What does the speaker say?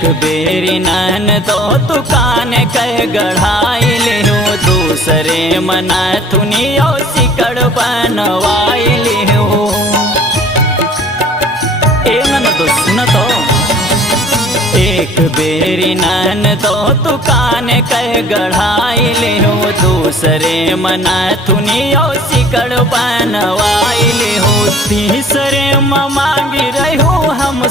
एक बेरी नन तो दुकान कह गढ़ाई लिहू दूसरे मना थुनियो सिकड़ बनवाई लिहू। नन तो सुन तो एक बेरी नन तो दुकान कह गढ़ाई लिहू दूसरे मना थुनियो सिकड़ बनवाई लिहू। तीसरे मांगी रहू हम